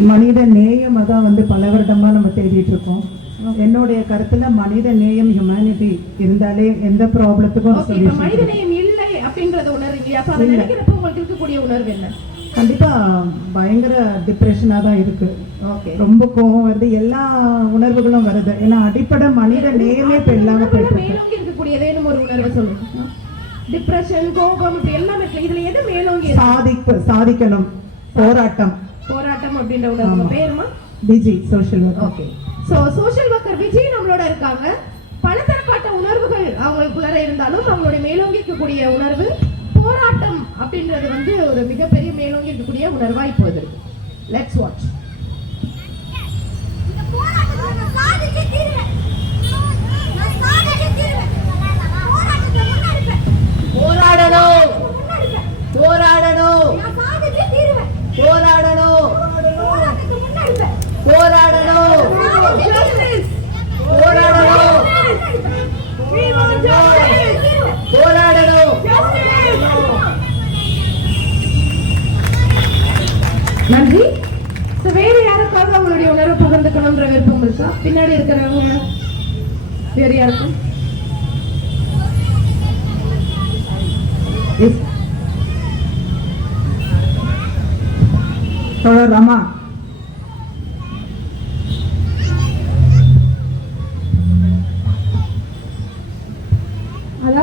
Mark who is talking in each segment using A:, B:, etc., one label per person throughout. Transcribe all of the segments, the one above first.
A: மனித நேயம் அதான் வந்து பல வருடமா நம்ம தேடிட்டு இருக்கோம். என்னுடைய கருத்துல மனித நேயம் ஹியூமனிட்டி இருந்தாலே எந்த ப்ராப்ளத்துக்கும்
B: மனித நேயம் இல்லை அப்படின்றத உணர்றீங்க. உங்களுக்கு இருக்கக்கூடிய உணர்வு என்ன?
A: கண்டிப்பா பயங்கர டிப்ரெஷனா தான் இருக்கு. ரொம்ப கோவம் வருது. எல்லா உணர்வுகளும் வருது. ஏன்னா அடிப்படை மனித நேயமே இப்ப இருக்கு.
B: மேலோங்கி இருக்கக்கூடிய ஏதேனும் ஒரு உணர்வை சொல்லுங்க. டிப்ரெஷன் கோபம் இப்படி எல்லாமே இதுல எது மேலோங்கி?
A: சாதிக்க சாதிக்கணும். போராட்டம்.
B: போராட்டம் அப்படின்ற உணர்வு உங்க பேருமா?
A: PG social work
B: okay so social worker Vijay நம்மளோட இருக்காங்க. பலதரப்பட்ட உணர்வுகள் அவங்களுக்குள்ளார இருந்தாலும் அவங்களுடைய மேலோங்கி இருக்கக்கூடிய உணர்வு போராட்டம் அப்படின்றது வந்து ஒரு மிகப்பெரிய மேலோங்கி இருக்கக்கூடிய உணர்வா இப்போது லெட்ஸ் வாட்ச்
C: இந்த போராட்டத்தை நான் சாதிச்சே தீருவேன். நான் சாதிச்சே தீருவேன். போராட்டத்துல முன்னெடுப்பேன்.
B: போராடணும்
C: முன்னெடுப்பேன்.
B: போராடணும்
C: நான் சாதிச்சே தீருவேன்.
B: போராடணும்
C: போராட்டத்தை முன்னெடுப்பேன்.
B: போராடணும்
C: Justice.
B: போராடணும்
C: We
B: நன்றி. ஸோ வேற யாருக்காவது அவங்களுடைய உணர்வு பகிர்ந்துக்கணும்ன்ற விருப்பம் இருக்கா? பின்னாடி இருக்கிறவங்க வேற யாருக்கும்?
A: தொடர் ரமா.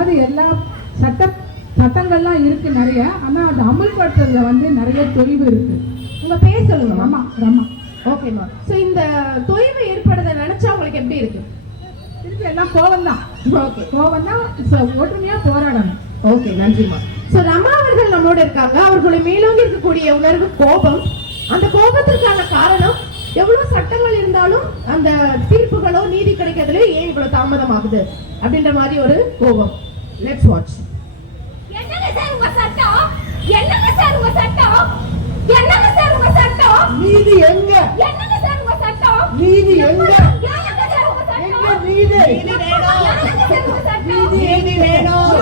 D: அதாவது எல்லா சட்ட சட்டங்கள்லாம் இருக்கு நிறைய. ஆனா அது அமல்படுத்துறதுல வந்து நிறைய தொய்வு இருக்கு.
B: உங்க பேர் சொல்லுங்க.
D: ரமா ரமா.
B: ஓகேமா சோ இந்த தொய்வு ஏற்படுறத நினைச்சா உங்களுக்கு எப்படி இருக்கு?
D: திருப்பி எல்லாம் கோவம் தான்
B: ஓகே
D: கோவம் தான் ஒற்றுமையா போராடணும்
B: ஓகே நன்றிமா சோ ரமா அவர்கள் நம்மோட இருக்காங்க. அவர்களுடைய மேலோங்கி இருக்கக்கூடிய உணர்வு கோபம். அந்த கோபத்திற்கான காரணம் எவ்வளவு சட்டங்கள் இருந்தாலும் அந்த தீர்ப்புகளோ நீதி கிடைக்கிறதுல ஏன் இவ்வளவு தாமதமாகுது? அப்படின்ற மாதிரி ஒரு கோபம். லெட்ஸ் வாட்ச்
C: என்னங்க சார் உங்க சட்டம்? என்னங்க சார் உங்க சட்டம்? என்னங்க சார் உங்க சட்டம்?
E: நீதி எங்க?
C: என்னங்க சார் உங்க சட்டம்?
E: நீதி எங்க
C: என்னங்க சார் உங்க சட்டம்?
E: எங்க நீதி?
C: சட்டம்?
E: நீதி வேணும்.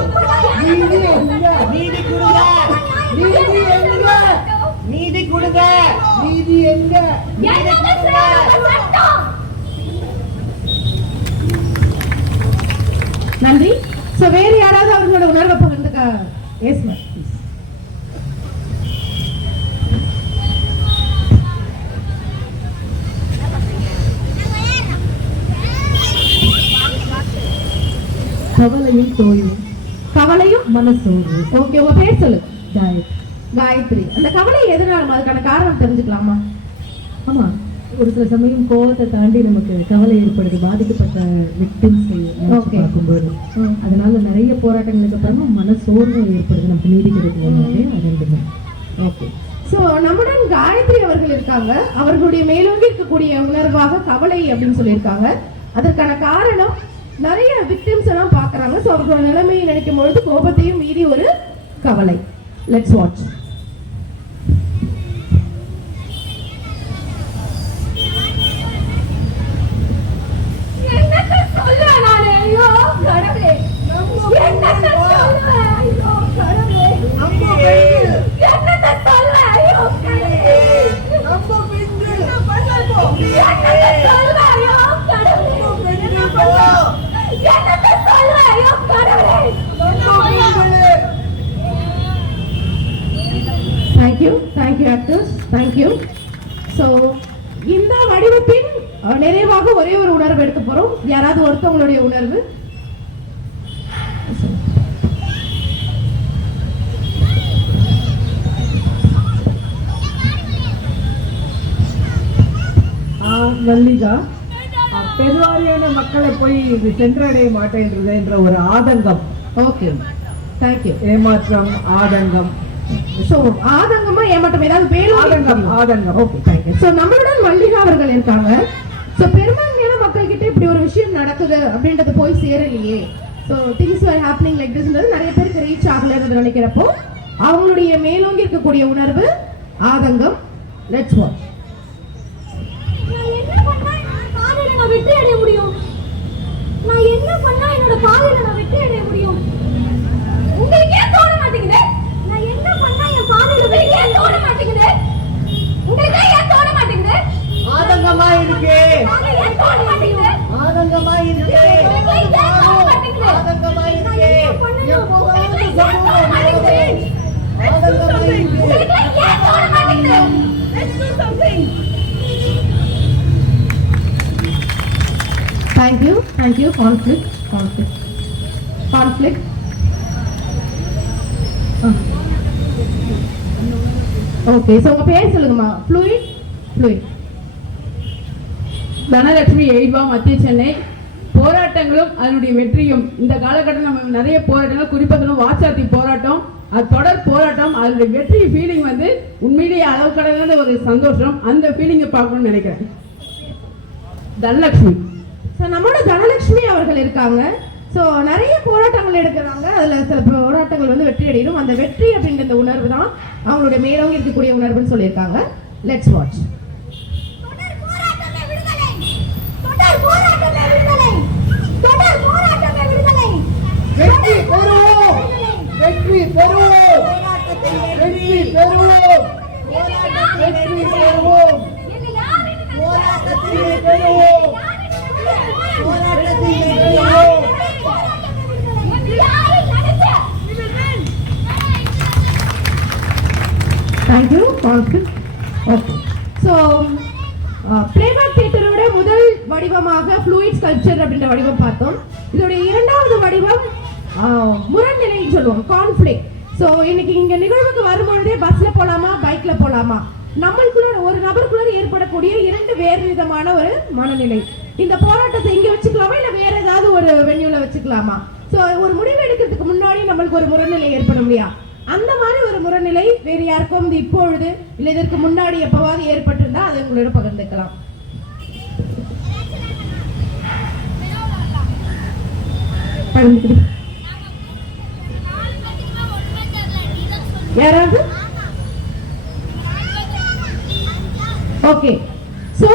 E: நீதி எங்க? நீதி கொடுங்க. நீதி எங்க? நீதி கொடுங்க. நீதி எங்க?
C: என்னங்க சார் உங்க சட்டம்?
B: நன்றி. சோ வேற அவர்களோட உணர்வை பகிர்ந்துக்க எஸ் மேம்
D: கவலையும் தோய்வும்
B: கவலையும்
D: மனசோர்வு
B: ஓகே உங்க பேர் சொல்லு.
D: காயத்ரி.
B: காயத்ரி. அந்த கவலை எதனால அதுக்கான காரணம் தெரிஞ்சுக்கலாமா?
D: ஆமா. ஒரு சில சமயம் கோவத்தை தாண்டி நமக்கு கவலை ஏற்படுது பாதிக்கப்பட்ட விக்டிம்ஸ். பார்க்கும்போது. அதனால நிறைய போராட்டங்களுக்கு அப்புறமா மனசோர்வு ஏற்படுது. நமக்கு நீதி கிடைக்கணும் அது ரெண்டுமே
B: ஓகே ஸோ நம்முடன் காயத்ரி அவர்கள் இருக்காங்க. அவர்களுடைய மேலோங்கி இருக்கக்கூடிய உணர்வாக கவலை அப்படின்னு சொல்லியிருக்காங்க. அதற்கான காரணம் நிறைய விக்டிம்ஸ் எல்லாம் பார்க்கறாங்க. ஸோ அவர்களோட நிலைமையை நினைக்கும் பொழுது கோபத்தையும் மீறி ஒரு கவலை. லெட்ஸ் வாட்ச்
C: என்னத்த சொல்லுவேன் நானு? ஐயோ, கடவுளே. என்னத்த சொல்லுவேன்? ஐயோ, கடவுளே. என்னத்த சொல்லுவேன்? ஐயோ, கடவுளே.
E: நம்ம பிந்து
C: என்னத்த சொல்லுவேன்? ஐயோ, கடவுளே. என்னத்த சொல்லுவேன்? ஐயோ, கடவுளே.
B: Thank you thank you actors thank you so இந்த வடிவத்தின் அஹ், நிறைவாக ஒரே ஒரு உணர்வு எடுக்க போறோம் யாராவது ஒருத்தவங்களுடைய உணர்வு.
E: மல்லிகா பெருவாரியான மக்களை போய் இது சென்றடைய மாட்டேன்றது என்ற ஒரு ஆதங்கம்.
B: ஓகே தேங்க்யூ
E: ஏமாற்றம் ஆதங்கம்.
B: ஸோ ஆதங்கமா ஏமாற்றம் ஏதாவது வேணும்
E: ஆதங்கம் ஆதங்கம்.
B: ஓகே தேங்க்யூ ஸோ நம்மளுடன் மல்லிகா அவர்கள் இருக்காங்க. ஸோ மக்கள் கிட்ட இப்படி ஒரு விஷயம் நடக்குது அப்படின்றது போய் சேரலையே. So things are happening like திஸ்ன்றது நிறைய பேருக்கு ரீச் ஆகலைன்னு நினைக்கிறப்போ அவங்களுடைய மேலோங்கி இருக்கக்கூடிய உணர்வு ஆதங்கம் லெட்ஸ் வாட்ச்
C: நான் என்ன பண்ணா என்னோட காதலை நான் வெற்றி அடைய முடியும்? நான் என்ன பண்ணா என்னோட காதலை நான் வெற்றி அடைய முடியும்? உங்களுக்கு ஏன் தோண மாட்டேங்குது. நான் என்ன பண்ணா என் காதலை வெற்றி ஏன் தோண மாட்டேங்குது? உங்களுக்கு ஏன் தோண Thank
B: you, thank you, conflict, conflict, conflict. Okay so உங்கள் பேர் சொல்லுங்கம்மா ஃப்ளூயிட் ஃப்ளூயிட்
D: தனலட்சுமி எய்பா மத்திய சென்னை. போராட்டங்களும் அதனுடைய வெற்றியும். இந்த காலகட்டம் நம்ம நிறைய போராட்டங்கள் குறிப்பாக சொல்லணும் வாச்சாத்தி போராட்டம் அது தொடர் போராட்டம் அதனுடைய வெற்றி ஃபீலிங் வந்து உண்மையிலேயே அளவு கடந்த ஒரு சந்தோஷம். அந்த ஃபீலிங்கை பார்க்கணும்னு நினைக்கிறேன். தனலட்சுமி.
B: ஸோ நம்மளோட தனலட்சுமி அவர்கள் இருக்காங்க. ஸோ நிறைய போராட்டங்கள் எடுக்கிறாங்க. அதில் சில போராட்டங்கள் வந்து வெற்றி அடையணும். அந்த வெற்றி அப்படின்ற அந்த உணர்வு தான் அவங்களுடைய மேலோங்கி இருக்கக்கூடிய உணர்வுன்னு சொல்லியிருக்காங்க. லெட்ஸ் வாட்ச்
C: தொடர் போராட்டமே விடுதலை தொடர் போராட்டமே விடுதலை தொடர் போராட்டமே விடுதலை
E: வெற்றி பெறுவோம். வெற்றி பெறுவோம். வெற்றி பெறுவோம். போராட்டத்திலே பெறுவோம். போராட்டத்திலே பெறுவோம்.
B: Thank you conflict okay so culture அப்படின்ற வடிவம் பார்த்தோம். இதோடைய இரண்டாவது வடிவம் முரண்நிலைன்னு சொல்லுவோம் கான்ஃபிளிக் ஸோ இன்னைக்கு இங்கே நிகழ்வுக்கு வரும்பொழுதே பஸ்ல போகலாமா பைக்ல போகலாமா நம்மளுக்குள்ள ஒரு நபருக்குள்ள ஏற்படக்கூடிய இரண்டு வேறு விதமான ஒரு மனநிலை. இந்த போராட்டத்தை இங்கே வச்சுக்கலாமா இல்லை வேற ஏதாவது ஒரு வென்யூவில் வச்சுக்கலாமா? ஸோ ஒரு முடிவு எடுக்கிறதுக்கு முன்னாடி நம்மளுக்கு ஒரு முரநிலை ஏற்படும் இல்லையா? அந்த மாதிரி ஒரு முரநிலை வேறு யாருக்கும் இப்பொழுது இல்லை இதற்கு முன்னாடி எப்போவாவது ஏற்பட்டிருந்தா அதை உங்களோட பகிர்ந்துக்கலாம். பகிர்ந்துக்கிறீ யாராவது? ஓகே சோ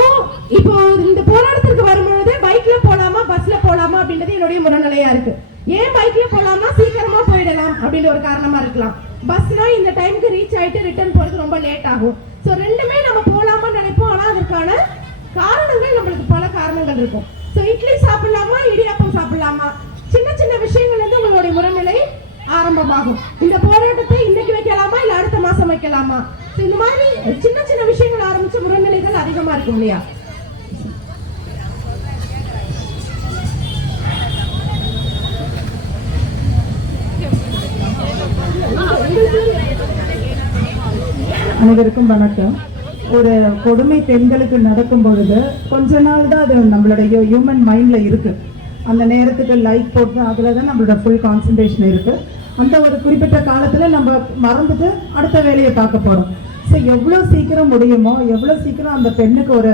B: இப்போ இந்த போராட்டத்திற்கு வரும்பொழுது பைக்ல போலாமா பஸ்ல போலாமா அப்படின்றது என்னுடைய முரநிலையா இருக்கு. ஏன் பைக்ல போலாமா சீக்கிரமா போயிடலாம் அப்படின்ற ஒரு காரணமா இருக்கலாம். பஸ்னா இந்த டைம்க்கு ரீச் ஆயிட்டு ரிட்டர்ன் போறது ரொம்ப லேட் ஆகும். சோ ரெண்டுமே நம்ம போலாமா நினைப்போம். ஆனா அதற்கான காரணங்கள் நம்மளுக்கு பல காரணங்கள் இருக்கும். சோ இட்லி சாப்பிடலாமா இடியாப்பம் சாப்பிடலாமா சின்ன சின்ன விஷயங்கள் வந்து உங்களுடைய முரநிலை ஆரம்பமாகும். இந்த போராட்டத்தை இன்னைக்கு வைக்கலாமா? இல்ல அடுத்த மாசம் வைக்கலாமா? இந்த மாதிரி சின்ன சின்ன விஷயங்கள் ஆரம்பிச்ச முரண்நிலைகள் அதிகமா இருக்கும் இல்லையா?
A: அனைவருக்கும் வணக்கம். ஒரு கொடுமை பெண்களுக்கு நடக்கும் பொழுது கொஞ்ச நாள் தான் அது நம்மளுடைய ஹியூமன் மைண்ட்ல இருக்கு. அந்த நேரத்துக்கு லைக் போட்டு அதில் தான் நம்மளோட ஃபுல் கான்சன்ட்ரேஷன் இருக்கு. அந்த ஒரு குறிப்பிட்ட காலத்தில் நம்ம மறந்துட்டு அடுத்த வேலையை பார்க்க போகிறோம் ஸோ எவ்வளோ சீக்கிரம் முடியுமோ எவ்வளோ சீக்கிரம் அந்த பெண்ணுக்கு ஒரு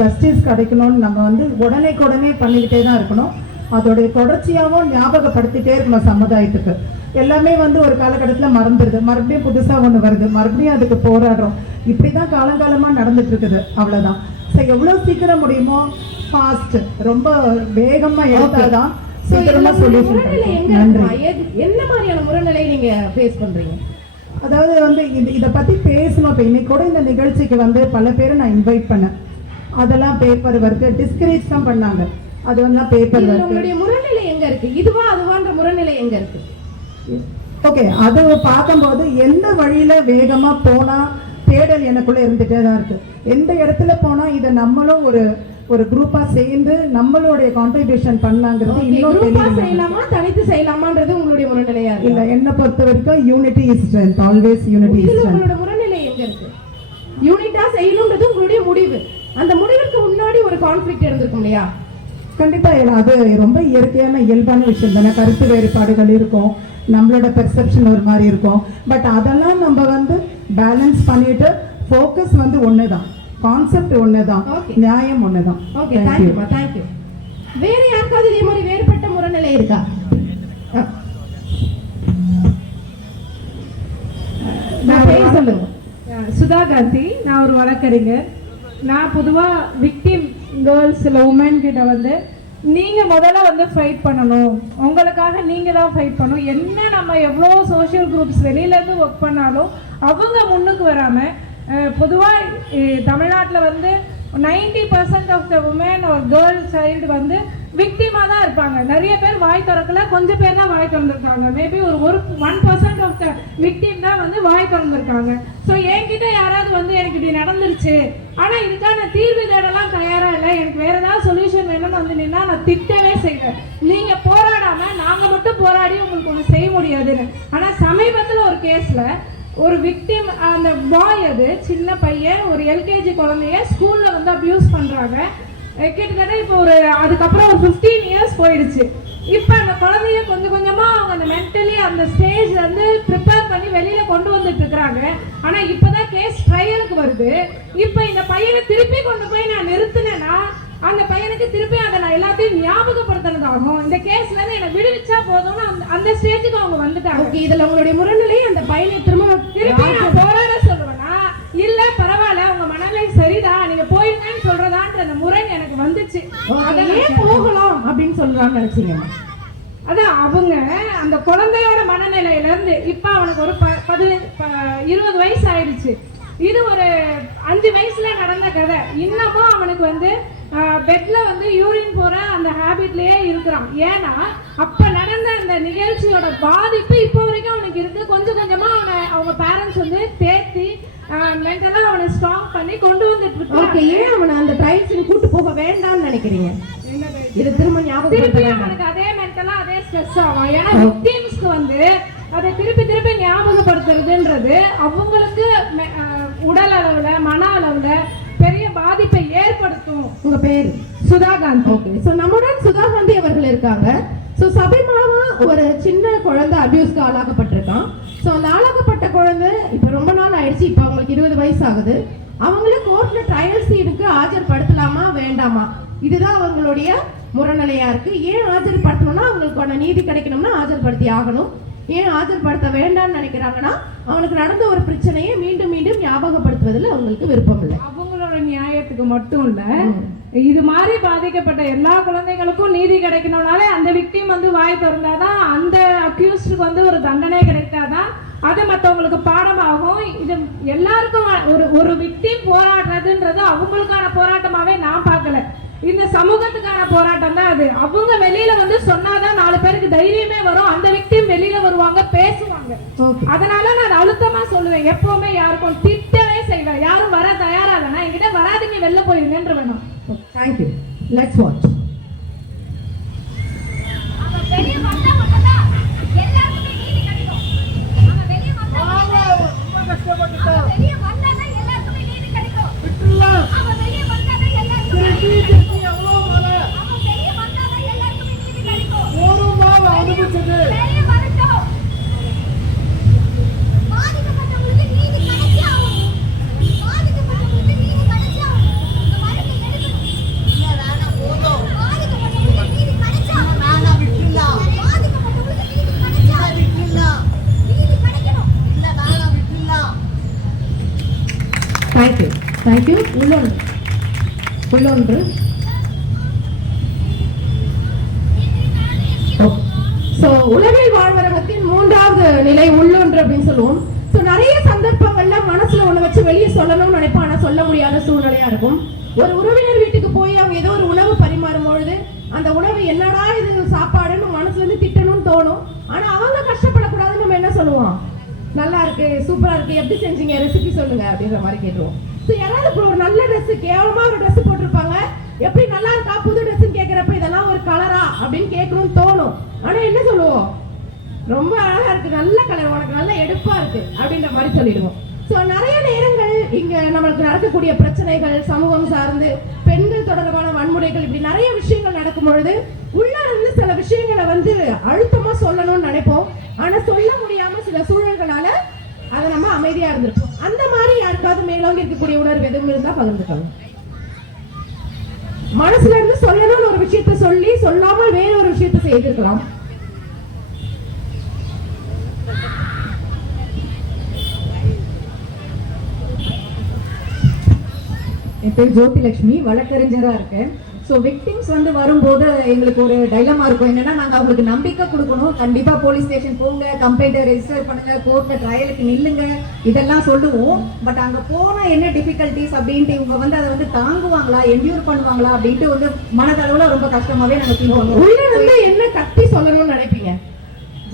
A: ஜஸ்டிஸ் கிடைக்கணும்னு நம்ம வந்து உடனே உடனே பண்ணிக்கிட்டே தான் இருக்கணும். அதோடைய தொடர்ச்சியாகவும் ஞாபகப்படுத்திட்டே இருக்கணும் சமுதாயத்துக்கு. எல்லாமே வந்து ஒரு காலகட்டத்தில் மறந்துடுது. மறுபடியும் புதுசாக ஒன்று வருது. மறுபடியும் அதுக்கு போராடுறோம். இப்படி தான் காலங்காலமாக நடந்துட்டு இருக்குது அவ்வளோதான் ஸோ எவ்வளோ சீக்கிரம் முடியுமோ ஃபாஸ்ட் ரொம்ப வேகமாக எடுத்தால்
B: தான் இதுல
A: சீக்கிரமாக சொல்யூஷன் நன்றி.
B: என்ன மாதிரியான முரண்நிலை நீங்க ஃபேஸ் பண்றீங்க?
A: அதாவது வந்து இது இதை பற்றி பேசணும். இப்போ இன்னைக்கு கூட இந்த நிகழ்ச்சிக்கு வந்து பல பேரை நான் இன்வைட் பண்ணேன். அதெல்லாம் பேப்பர் ஒர்க்கு டிஸ்கரேஜ் தான் பண்ணாங்க. அது வந்து பேப்பர்
B: உங்களுடைய முரண்நிலை எங்க இருக்கு? இதுவா அதுவான்ற முரண்நிலை எங்க இருக்கு?
A: ஓகே அது பார்க்கும்போது எந்த வழியில வேகமா போனா தேடல் எனக்குள்ள இருந்துட்டே தான் இருக்கு. எந்த இடத்துல போனா இதை நம்மளும் ஒரு ஒரு குரூப்பா சேர்ந்து நம்மளுடைய கான்ட்ரிபியூஷன் பண்ணலாங்கிறது இன்னும்
B: செய்யலாமா தனித்து செய்யலாமான்றது உங்களுடைய முரண்நிலையா
A: இல்ல என்னை பொறுத்த வரைக்கும் unity is strength always unity is strength
B: உங்களோட முரண்நிலை எங்க இருக்கு? யூனிட்டா செய்யணும்ன்றது உங்களுடைய முடிவு. அந்த முடிவுக்கு முன்னாடி ஒரு கான்ஃபிளிக்ட் இருந்திருக்கும் இல்லையா?
A: கண்டிப்பா அது ரொம்ப இயற்கையான இயல்பான விஷயம் தானே. கருத்து வேறுபாடுகள் இருக்கும். நம்மளோட பெர்செப்ஷன் ஒரு மாதிரி இருக்கும். பட் அதெல்லாம் நம்ம வந்து பேலன்ஸ் பண்ணிட்டு ஃபோக்கஸ் வந்து ஒண்ணுதான். கான்செப்ட் ஒண்ணுதான்.
B: Okay.
A: நியாயம் ஒண்ணுதான்.
B: Okay
A: Thank you.
B: தேங்க்யூமா தேங்க்யூ வேற யாருக்காவது இதே மாதிரி வேறுபட்ட முரண்நிலை இருக்கா. நான் பேர் சொல்லுங்க.
D: சுதா காந்தி. நான் ஒரு வழக்கறிஞர். நான் பொதுவாக விக்டிம் கேர்ள்ஸ் இல்லை உமன் கிட்ட வந்து நீங்கள் முதல்ல வந்து ஃபைட் பண்ணணும். உங்களுக்காக நீங்கள் தான் ஃபைட் பண்ணணும். என்ன நம்ம எவ்வளோ சோஷியல் குரூப்ஸ் வெளியிலேருந்து ஒர்க் பண்ணாலும் அவங்க முன்னுக்கு வராமல் பொதுவாக தமிழ்நாட்டில் வந்து
F: ninety percent of the women ஒரு கேர்ள் சைல்டு வந்து விக்டிமாக தான் இருப்பாங்க. நிறைய பேர் வாய் திறக்கல கொஞ்சம் பேர் தான் வாய் திறந்துருக்காங்க. மேபி ஒரு ஒரு one percent of the victim தான் வந்து வாய் திறந்துருக்காங்க. ஸோ என்கிட்ட யாராவது வந்து எனக்கு இப்படி நடந்துருச்சு ஆனால் இதுக்கான தீர்வு தேடலாம் தயாராக இல்லை எனக்கு வேறு ஏதாவது சொல்யூஷன் வேணும்னு வந்து நின்னா நான் திட்டவே செய்வேன். நீங்கள் போராடாமல் நாங்கள் மட்டும் போராடி உங்களுக்கு ஒன்று செய்ய முடியாதுன்னு. ஆனால் சமீபத்தில் ஒரு கேஸில் ஒரு விக்டிம் அந்த பாய் அது சின்ன பையன் ஒரு எல்கேஜி குழந்தைய ஸ்கூலில் வந்து அப்யூஸ் பண்ணுறாங்க கிட்டத்தட்ட இப்போ ஒரு அதுக்கப்புறம் ஒரு ஃபிஃப்டீன் இயர்ஸ் போயிடுச்சு. இப்போ அந்த குழந்தைய கொஞ்சம் கொஞ்சமாக அவங்க அந்த மென்டலி அந்த ஸ்டேஜ் வந்து ப்ரிப்பேர் பண்ணி வெளியில் கொண்டு வந்துட்டு இருக்கிறாங்க. இப்போ தான் கேஸ் ட்ரையலுக்கு வருது. இப்போ இந்த பையனை திருப்பி கொண்டு போய் நான் நிறுத்தினேன்னா அந்த பையனுக்கு திருப்பி அதை நான் எல்லாத்தையும் ஞாபகப்படுத்தினதாகும். இந்த கேஸ்ல இருந்து என்னை விடுவிச்சா போதும்னு அந்த அந்த ஸ்டேஜுக்கு அவங்க வந்துட்டாங்க.
B: ஓகே இதுல உங்களுடைய முரண்நிலை அந்த பையனை திரும்ப
F: திருப்பி நான் போராட சொல்லுவேனா? இல்ல பரவாயில்ல உங்க மனநிலை சரிதான் நீங்க போயிருங்கன்னு சொல்றதான்ற அந்த முரண் எனக்கு வந்துச்சு.
B: அதை ஏன் போகலாம் அப்படின்னு சொல்றான்னு நினைச்சீங்க
F: அதான் அவங்க அந்த குழந்தையோட மனநிலையில இருந்து இப்ப அவனுக்கு ஒரு பதினஞ்சு இருபது வயசு ஆயிடுச்சு. இது ஒரு அஞ்சு வயசுல நடந்த கதை. இன்னமும் அவனுக்கு வந்து பெட்ல வந்து யூரின் போற அந்த ஹாபிட்லயே இருக்கிறான். ஏன்னா அப்ப நடந்த அந்த நிகழ்ச்சியோட பாதிப்பு இப்போ வரைக்கும் அவனுக்கு இருக்கு. கொஞ்சம் கொஞ்சமா அவனை அவங்க பேரண்ட்ஸ் வந்து தேத்தி மென்டலா அவனை ஸ்ட்ராங் பண்ணி கொண்டு வந்துட்டு
B: ஓகே ஏன் அவனை அந்த ட்ரையல்ஸின் கூட்டு போக வேண்டாம்னு நினைக்கிறீங்க? இது திரும்ப வேண்டாம்.
F: அவனுக்கு அதே மென்டலா அதே ஸ்ட்ரெஸ் ஆகும். ஏன்னா விக்டிம்ஸ்க்கு வந்து அதை திருப்பி திருப்பி ஞாபகப்படுத்துறதுன்றது அவங்களுக்கு உடல் அளவுல மன அளவுல பெரிய பாதிப்பை ஏற்படுத்தும்.
B: உங்க பேர்?
F: சுதாகாந்த்.
B: ஓகே ஸோ நம்முடன் சுதா காந்தி அவர்கள் இருக்காங்க. ஸோ சபிமாவா ஒரு சின்ன குழந்தை அபியூஸ்க்கு ஆளாக்கப்பட்டிருக்கான். ஸோ அந்த ஆளாக்கப்பட்ட குழந்தை இப்போ ரொம்ப நாள் ஆயிடுச்சு. இப்போ அவங்களுக்கு இருபது வயசு ஆகுது அவங்கள கோர்ட்ல ட்ரையல் சீனுக்கு ஆஜர்படுத்தலாமா வேண்டாமா? இதுதான் அவங்களுடைய முரநிலையா இருக்கு. ஏன் ஆஜர்படுத்தணும்னா அவங்களுக்கான நீதி கிடைக்கணும்னா ஆஜர்படுத்தி ஆகணும். ஏன் ஆஜர்படுத்த வேண்டாம்னு நினைக்கிறாங்கன்னா அவனுக்கு நடந்த ஒரு பிரச்சனையை மீண்டும் மீண்டும் ஞாபகப்படுத்துவதில் அவங்களுக்கு விருப்பம் இல்லை.
F: அவங்களோட நியாயத்துக்கு மட்டும் இல்ல இது மாதிரி பாதிக்கப்பட்ட எல்லா குழந்தைகளுக்கும் நீதி கிடைக்கணும்னாலே அந்த விக்டிம் வந்து வாய் திறந்தாதான் அந்த அக்யூஸ்டுக்கு வந்து ஒரு தண்டனை கிடைத்தாதான் அது மற்றவங்களுக்கு பாடமாகும். இது எல்லாருக்கும் ஒரு ஒரு விக்டிம் போராடுறதுன்றது அவங்களுக்கான போராட்டமாவே நான் பார்க்கல. இந்த சமூகத்துக்கான போராட்டம் தான் அது. அவங்க வெளியில வந்து சொன்னாதான் நாலு பேருக்கு தைரியமே வரும். அந்த விக்டிம் வெளியில வருவாங்க பேசுவாங்க. அதனால நான் அழுத்தமா சொல்லுவேன். எப்பவுமே யாருக்கும் திட்டவே செய்வேன் யாரும் வர தயாரா இல்லைன்னா என்கிட்ட வராதீங்க வெளில போயிருங்கன்ற வேணும்.
B: தேங்க்யூ லெட்ஸ் வாட்ச்
C: அவன் வெளிய எல்லாருக்குமே வெளியே
B: சொல்லணும்னு நினைப்போம் ஆனா சொல்ல முடியாத சூழ்நிலையா இருக்கும். ஒரு உறவினர் வீட்டுக்கு போய் அவங்க ஏதோ ஒரு உணவு பரிமாறும் பொழுது அந்த உணவு என்னடா இது சாப்பாடுன்னு மனசுல இருந்து திட்டணும்னு தோணும். ஆனா அவங்க கஷ்டப்படக்கூடாதுன்னு நம்ம என்ன சொல்லுவோம்? நல்லா இருக்கு சூப்பரா இருக்கு எப்படி செஞ்சீங்க? ரெசிபி சொல்லுங்க அப்படின்ற மாதிரி கேட்டுருவோம். ஸோ யாராவது இப்போ ஒரு நல்ல ட்ரெஸ் கேவலமா ஒரு ட்ரெஸ் போட்டிருப்பாங்க. எப்படி நல்லா இருக்கா புது ட்ரெஸ் கேட்குறப்ப இதெல்லாம் ஒரு கலரா அப்படின்னு கேட்கணும்னு தோணும். ஆனா என்ன சொல்லுவோம்? ரொம்ப அழகா இருக்கு நல்ல கலர் உனக்கு நல்ல எடுப்பா இருக்கு அப்படின்ற மாதிரி சொல்லிடுவோம். ஸோ நிறைய நேரங்கள் இங்க நம்மளுக்கு நடக்கக்கூடிய பிரச்சனைகள் சமூகம் சார்ந்து பெண்கள் தொடர்பான வன்முறைகள் இப்படி நிறைய விஷயங்கள் நடக்கும் பொழுது உள்ள இருந்து சில விஷயங்களை வந்து அழுத்தமா சொல்லணும்னு நினைப்போம். ஆனா சொல்ல முடியாம சில சூழல்களால அதை நம்ம அமைதியா இருந்திருப்போம். அந்த மாதிரி யாருக்காவது மேலோங்கி இருக்கக்கூடிய உணர்வு எதுவும் இருந்தா பகிர்ந்துக்கணும் மனசுல இருந்து சொல்லணும்னு ஒரு விஷயத்த சொல்லி சொல்லாமல் வேற ஒரு விஷயத்த செய்திருக்கலாம்
E: என் பேர் ஜோதி லட்சுமி வழக்கறிஞராக இருக்கேன்.
G: ஸோ விக்டிம்ஸ் வந்து வரும்போது எங்களுக்கு ஒரு டைலமா இருக்கும். என்னன்னா நாங்கள் அவங்களுக்கு நம்பிக்கை கொடுக்கணும். கண்டிப்பாக போலீஸ் ஸ்டேஷன் போங்க கம்ப்ளைண்ட்டை ரெஜிஸ்டர் பண்ணுங்க கோர்ட்டில் ட்ரையலுக்கு நில்லுங்க இதெல்லாம் சொல்லுவோம். பட் அங்கே போனால் என்ன டிஃபிகல்ட்டிஸ் அப்படின்ட்டு இவங்க வந்து அதை வந்து தாங்குவாங்களா என்டியூர் பண்ணுவாங்களா அப்படின்ட்டு வந்து மனதளவில் ரொம்ப கஷ்டமாவே நாங்கள் ஃபீல் பண்ணுவோம்.
B: என்ன கத்தி சொல்லணும்னு நினைப்பீங்க?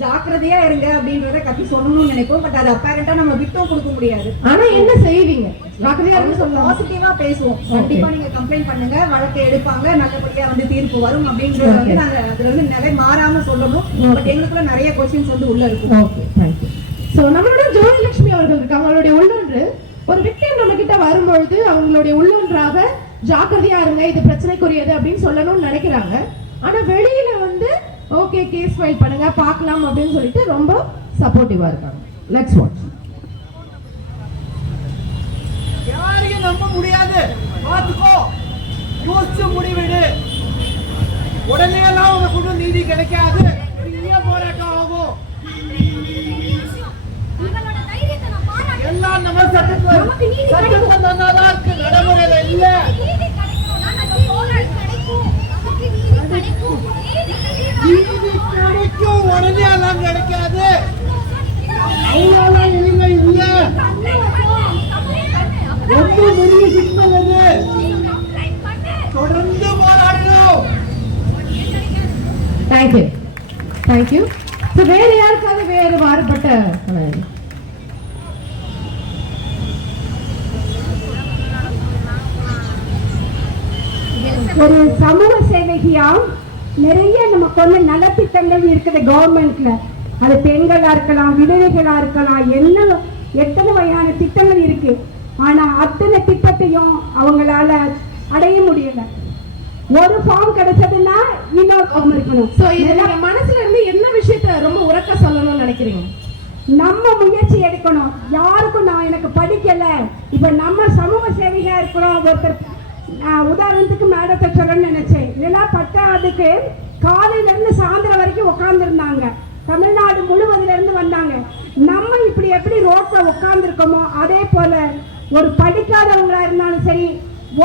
G: ஜாக்கிரதையா இருங்க அப்படின்றத கத்தி சொல்லணும்னு நினைப்போம். பட் அது அப்பேரண்டா நம்ம விட்டும் கொடுக்க முடியாது.
B: ஆனா என்ன செய்வீங்க?
G: பாசிட்டிவா பேசுவோம். கண்டிப்பா நீங்க கம்ப்ளைண்ட் பண்ணுங்க வழக்கு எடுப்பாங்க நல்லபடியா வந்து தீர்ப்பு வரும் அப்படின்றது வந்து நாங்க அதுல வந்து நிலை மாறாம சொல்லணும். பட் எங்களுக்குள்ள நிறைய கொஸ்டின்ஸ் வந்து உள்ள இருக்கும்
B: ஓகே தேங்க்யூ ஸோ நம்மளோட ஜோதிலட்சுமி அவர்கள் இருக்காங்க. அவங்களுடைய உள்ளொன்று ஒரு விக்டிம் நம்ம கிட்ட வரும்பொழுது அவங்களுடைய உள்ளொன்றாக ஜாக்கிரதையா இருங்க இது பிரச்சனைக்குரியது அப்படின்னு சொல்லணும்னு நினைக்கிறாங்க. ஆனா வெளியில வந்து ஓகே கேஸ் ஃபைல் பண்ணுங்க பார்க்கலாம் அப்படின்னு சொல்லிட்டு ரொம்ப சப்போர்ட்டிவா இருக்காங்க. லெட்ஸ் வாட்ச்
E: முடியாது பார்த்துக்கோ. யோசிச்சு முடிவெடு. உடனே எல்லாம் உனக்கு ஒன்றும் நீதி கிடைக்காது. பெரிய போராட்டம் ஆகும். எல்லாம் நம்ம சட்டத்துல இருக்கு நடைமுறையில இல்ல.
C: நீதி கிடைக்கும்.
E: உடனே எல்லாம் கிடைக்காது. அவ்வளோலாம் எளிமை இல்ல
C: கம்ப்ளைண்ட் பண்ணு. கம்ப்ளைண்ட் பண்ணு. அப்பதான்
E: ரொம்ப பெரிய சிக்கல் அது
C: நீ கம்ப்ளைண்ட் பண்ணு.
E: தொடர்ந்து போராடணும்
B: தேங்க்யூ தேங்க்யூ ஸோ வேற யாருக்காவது வேறு மாறுபட்ட
H: ஒரு சமூக சேவகியா நிறைய நமக்கு வந்து நலத்திட்டங்கள் இருக்குது கவர்மெண்ட்ல அது பெண்களா இருக்கலாம் விதவைகளா இருக்கலாம் என்ன எத்தனை வகையான திட்டங்கள் இருக்கு. ஆனா அத்தனை திட்டத்தையும் அவங்களால அடைய முடியல. ஒரு ஃபார்ம் கிடைச்சதுன்னா இன்னொரு ஃபார்ம் இருக்கணும்.
B: ஸோ இது நீங்க மனசுல இருந்து என்ன விஷயத்த ரொம்ப உறக்க சொல்லணும்னு நினைக்கிறீங்க?
H: நம்ம முயற்சி எடுக்கணும். யாருக்கும் நான் எனக்கு படிக்கல. இப்ப நம்ம சமூக சேவையா இருக்கிறோம். ஒருத்தர் உதாரணத்துக்கு மேடத்தை சொல்லணும்னு நினைச்சேன். நிலா பட்டாதுக்கு காலையில இருந்து சாயந்தரம் வரைக்கும் உட்கார்ந்துருந்தாங்க. தமிழ்நாடு முழுவதுல இருந்து வந்தாங்க. நம்ம இப்படி எப்படி ரோட்ல உட்கார்ந்துருக்கோமோ அதே போல ஒரு படிக்காதவங்களா இருந்தாலும் சரி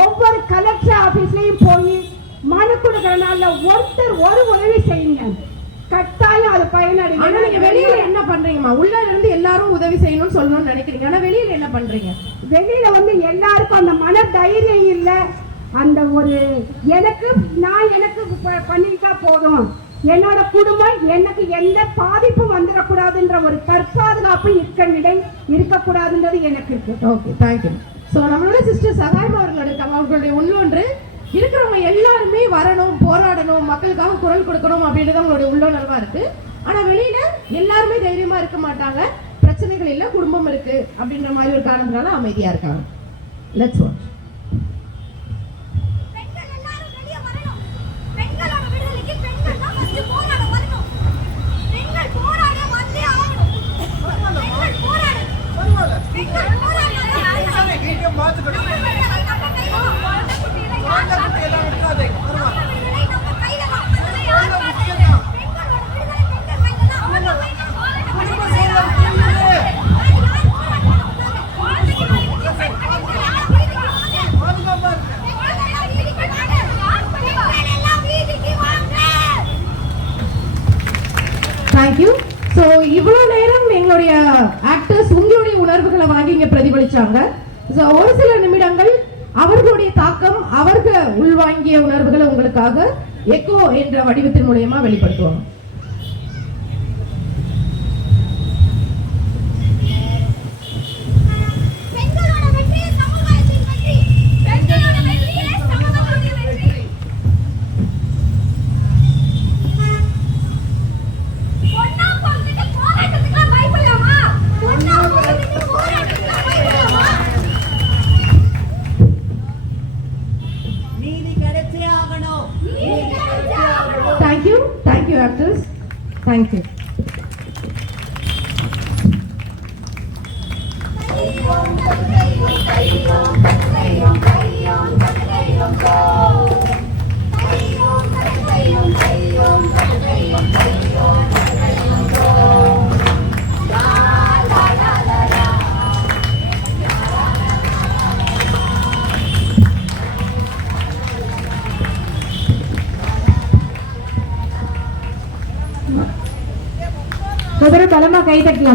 H: ஒவ்வொரு கலெக்டர் ஆபீஸ்லயும் போய் மனு கொடுக்குற நாள்ல ஒருத்தர் ஒரு உதவி செய்யுங்க. கட்டாயம் அது பயனடையும்
B: ஆனா நீங்க வெளியில என்ன பண்றீங்கம்மா? உள்ள இருந்து எல்லாரும் உதவி செய்யணும்னு சொல்லணும்னு நினைக்கிறீங்க. ஆனா வெளியில என்ன பண்றீங்க?
H: வெளியில வந்து எல்லாருக்கும் அந்த மன தைரியம் இல்ல. அந்த ஒரு எனக்கு நான் எனக்கு பண்ணிக்கிட்டா போதும். என்னோட குடும்பம் எனக்கு எந்த பாதிப்பும் வந்துடக்கூடாதுன்ற ஒரு தற்பாதுகாப்பு இருக்க நிலை இருக்கக்கூடாதுன்றது எனக்கு இருக்கு.
B: ஓகே தேங்க்யூ ஸோ நம்மளோட சிஸ்டர் சகாயம் அவர்கள் இருக்காங்க. அவர்களுடைய உள்ளொன்று இருக்கிறவங்க எல்லாருமே வரணும் போராடணும் மக்களுக்காக குரல் கொடுக்கணும் அப்படின்றது அவங்களுடைய உள்ளுணர்வா இருக்கு. ஆனா வெளியில எல்லாருமே தைரியமா இருக்க மாட்டாங்க. பிரச்சனைகள் இல்லை குடும்பம் இருக்கு அப்படின்ற மாதிரி ஒரு காரணத்தினால அமைதியா இருக்காங்க. லெட்ஸ் வாட்ச்
C: பெண்கள் எல்லாரும் வெளியே வரணும். பெண்களோட விடுதலைக்கு பெண்கள் தான் first போராட வரணும். பெண்கள் போராட வந்தே ஆகணும். பெண்கள் போராடு. பெண்கள் போராடினாதான் நாடு
E: வீட்டையும் பார்த்துக்கணும்
C: நம்ம விடுதலை நம்ம கையில தான். குழந்தை குட்டியில யார்
E: குழந்தை குட்டியெல்லாம் விட்டுறாதே.
C: நம்ம விடுதலை நம்ம கையில தான். அதுல யார் பார்க்கறது? பெண்களோட விடுதலை பெண்கள் கையில தான். அவங்க கையில போராட்டம்
E: குடும்ப
C: பண்ணி
E: சூழல் புரியுது.
C: அது யார் போராட்டம் பண்ணாங்க? குழந்தைக்கு நாளைக்கு பெண் கிடைக்கும். யார் வீட்டுக்கு வாங்க?
E: பாதுகாப்பா இருக்கு
C: பெண்கள் எல்லாம் வீதிக்கு வாங்க. பெண்கள் எல்லாம் வீதிக்கு வாங்க
B: தேங்க்யூ ஸோ இவ்வளோ நேரம் எங்களுடைய ஆக்டர்ஸ் உங்களுடைய உணர்வுகளை வாங்கி இங்கே ஸோ ஒரு சில நிமிடங்கள் அவர்களுடைய தாக்கம் அவர்கள் உள்வாங்கிய உணர்வுகளை உங்களுக்காக எக்கோ என்ற வடிவத்தின் மூலியமா வெளிப்படுத்துவாங்க
G: Thank you. Thank
C: you, actors. Thank
B: you. Thank you. కుదురు
F: బలం ఒక ఐదు ఎట్లా